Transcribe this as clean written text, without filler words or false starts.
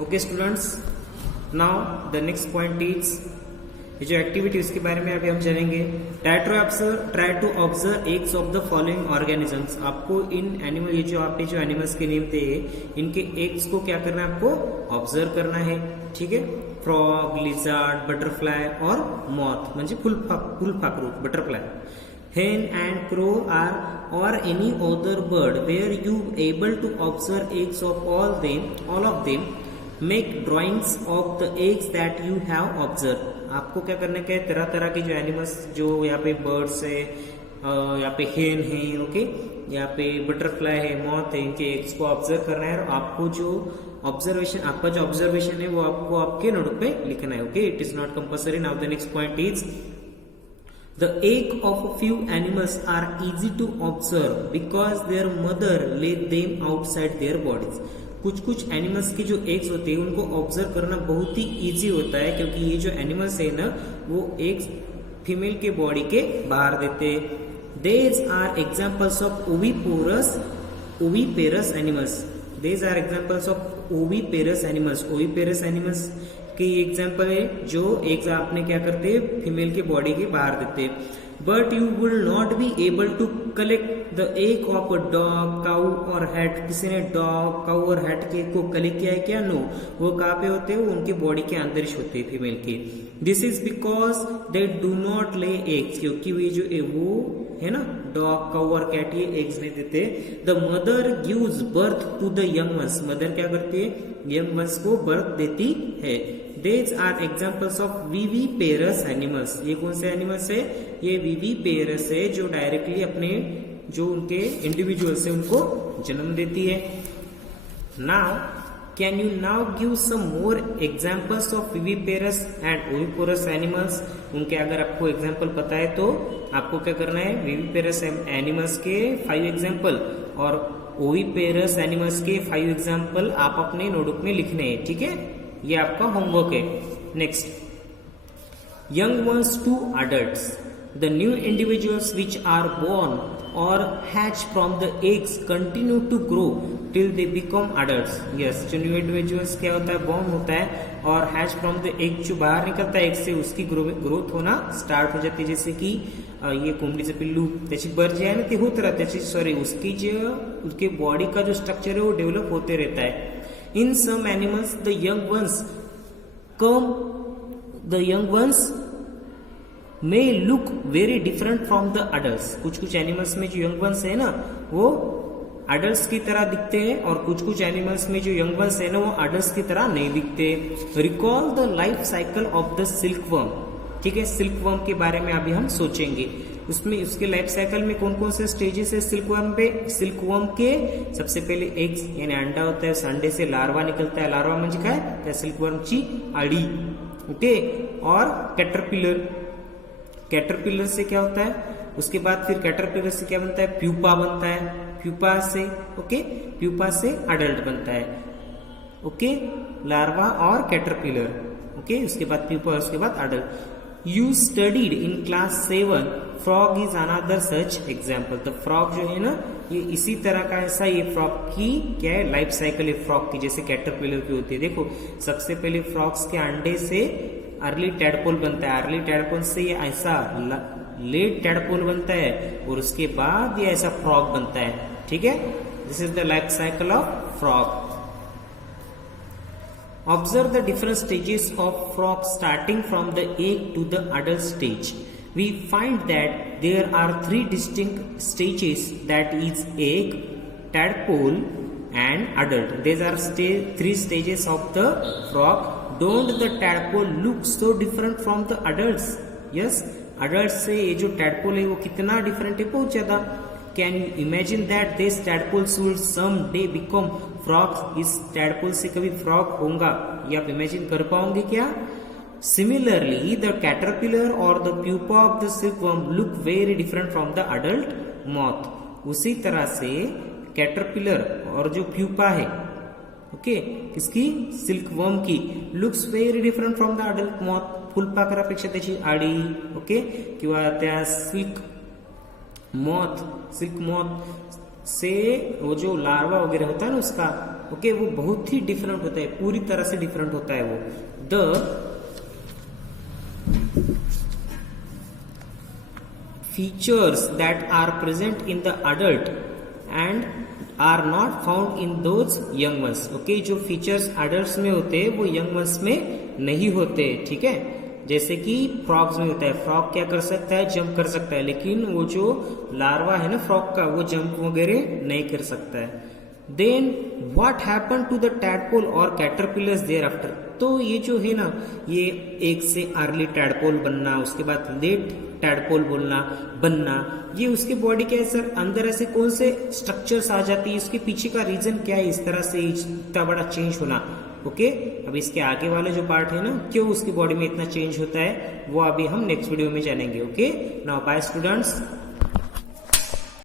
Okay students, now the next point is ये जो activity उसके बारे में अभी हम जानेंगे। Try to observe eggs of the following organisms. आपको इन एनिमल, ये जो आपने जो एनिमल्स के नेम थे इनके एग्स को क्या करना है, आपको ऑब्जर्व करना है। ठीक है, फ्रॉग, लिजर्ड, बटरफ्लाई और मॉथ म्हणजे फुलपाखरू butterfly. Hen and crow are or any other bird where you able to observe eggs of all of them make drawings of the eggs that you have observed। आपको क्या करने का है, तरह तरह के जो एनिमल्स, जो यहाँ पे बर्ड्स है, यहाँ पे हेन है, ओके, यहाँ पे बटरफ्लाई है, मॉथ है, इनके एग्स को ऑब्जर्व करना है और आपको जो ऑब्जर्वेशन, आपका जो ऑब्जर्वेशन है वो आपको आपके नोटबुक पे लिखना है। Okay, it is not compulsory. Now the next point is the egg of a few animals are easy to observe because their mother laid them outside their bodies। कुछ एनिमल्स के जो एग्स होते हैं उनको observe करना बहुत ही easy होता है, क्योंकि ये जो एनिमल्स है ना वो एग्स फीमेल के बॉडी के बाहर देते हैं। These are examples of oviparous animals। These are examples of oviparous animals। oviparous animals की एग्जाम्पल है जो एग्स आपने क्या करते हैं, फीमेल के बॉडी के बाहर देते हैं। But you will not be able to collect the egg of a dog, cow और हैट। किसी ने डॉग, काउ और हैट के को कलेक्ट किया है क्या? नो। वो कहाँ पे होते हैं? वो उनके बॉडी के अंदर ही होते हैं फीमेल के। This is because they do not lay eggs, क्योंकि वे जो वो है ना, डॉग, काउ और कैट, ये एग्स नहीं देते। The mother gives birth to the young ones. Mother क्या करती है? यंग वंस को बर्थ देती है। These are examples of viviparous animals। ये कौन से एनिमल्स है? ये viviparous है, जो डायरेक्टली अपने जो उनके इंडिविजुअल्स है उनको जन्म देती है। Now, can you now give some more examples of viviparous and oviparous animals? उनके अगर आपको एग्जाम्पल पता है तो आपको क्या करना है, viviparous एनिमल्स के 5 एग्जाम्पल और oviparous एनिमल्स के 5 एग्जाम्पल आप अपने नोटबुक में लिखने हैं। ठीक है, ये आपका होमवर्क है। Next, young ones to adults. The new individuals which are born or hatch from the eggs continue to grow till they become adults. Yes, जो न्यू इंडिविजुअल्स क्या होता है, बोर्न होता है और हैच फ्रॉम द एग, जो बाहर निकलता है एग से, उसकी ग्रोथ होना स्टार्ट हो जाती है। जैसे कि ये कोंबडीचं पिल्लू, त्याची बर्थ जे आहे ना ते होत राहते, त्याची सॉरी उसकी जो उसके बॉडी का जो स्ट्रक्चर है वो डेवलप होते रहता है। In some animals, the young ones may look very different from the adults। कुछ एनिमल्स में जो यंग वंस है ना वो अडल्ट्स की तरह दिखते हैं और कुछ एनिमल्स में जो यंग वंस है ना वो अडल्ट्स की तरह नहीं दिखते। Recall the life cycle of the silkworm. ठीक है, सिल्कवर्म के बारे में अभी हम सोचेंगे। उसमें उसके लाइफ साइकिल में कौन कौन से स्टेजेस है सिल्कवर्म पे? सिल्कवर्म के सबसे पहले एग्स यानी अंडा होता है, उस अंडे से लार्वा निकलता है। लार्वा म्हणजे काय? त्या सिल्कवर्मची अळी। ओके, और कैटरपिलर से क्या होता है? उसके बाद फिर कैटरपिलर से क्या बनता है? प्यूपा बनता है। प्यूपा से ओके, प्यूपा से अडल्ट बनता है। ओके, लार्वा और कैटरपिलर। ओके, उसके बाद प्यूपा, उसके बाद adult. You studied in class 7 frog is another such example। तो फ्रॉग जो है ना ये इसी तरह का ऐसा, ये फ्रॉग की क्या है, लाइफ साइकिल है फ्रॉग की, जैसे कैटरपिलर की होती है। देखो, सबसे पहले फ्रॉग्स के अंडे से अर्ली टैडपोल बनता है, अर्ली टैडपोल से ये ऐसा लेट टैडपोल बनता है और उसके बाद ये ऐसा फ्रॉग बनता है। ठीक है, this is the life cycle of frog. Observe the different stages of frog starting from the egg to the adult stage। We find that there are 3 distinct stages, that is egg, tadpole and adult। These are 3 stages of the frog। Don't the tadpole look so different from the adults? Yes, adults से ये जो tadpole है वो कितना different है, बहुत ज्यादा। Can you imagine that this tadpoles will someday become frogs? इस tadpole से कभी frog होगा, ये आप imagine कर पाओगे क्या? Similarly, the caterpillar or the pupa of the silkworm look very different from the adult moth। उसी तरह से caterpillar और जो pupa है, ओके, किसकी? सिल्कवर्म की, looks very different from the adult moth। फुलपाखरापेक्षा त्याची आडी, ओके, किंवा त्या सिल्क मॉथ से वो जो लार्वा वगैरह होता है ना उसका ओके, वो बहुत ही डिफरेंट होता है, पूरी तरह से डिफरेंट होता है वो। The features that are present in the adult and are not found in those young ones, okay, जो फीचर्स adults में होते हैं वो young ones में नहीं होते, ठीक है। जैसे कि फ्रॉग्स में होता है, फ्रॉग क्या कर सकता है, जंप कर सकता है, लेकिन वो जो लार्वा है ना फ्रॉग का, वो जंप वगैरह नहीं कर सकता है। Then what happen to the tadpole और कैटरपिलर्स देयर आफ्टर, तो ये जो है ना, ये एक से अर्ली टैडपोल बनना, उसके बाद लेट टैडपोल बनना, ये उसके बॉडी के सर अंदर ऐसे कौन से स्ट्रक्चर्स आ जाती है, इसके पीछे का रीजन क्या है, इस तरह से इतना बड़ा चेंज होना। ओके, अब इसके आगे वाले जो पार्ट है ना, क्यों उसकी बॉडी में इतना चेंज होता है, वो अभी हम नेक्स्ट वीडियो में जानेंगे। Okay, now bye students.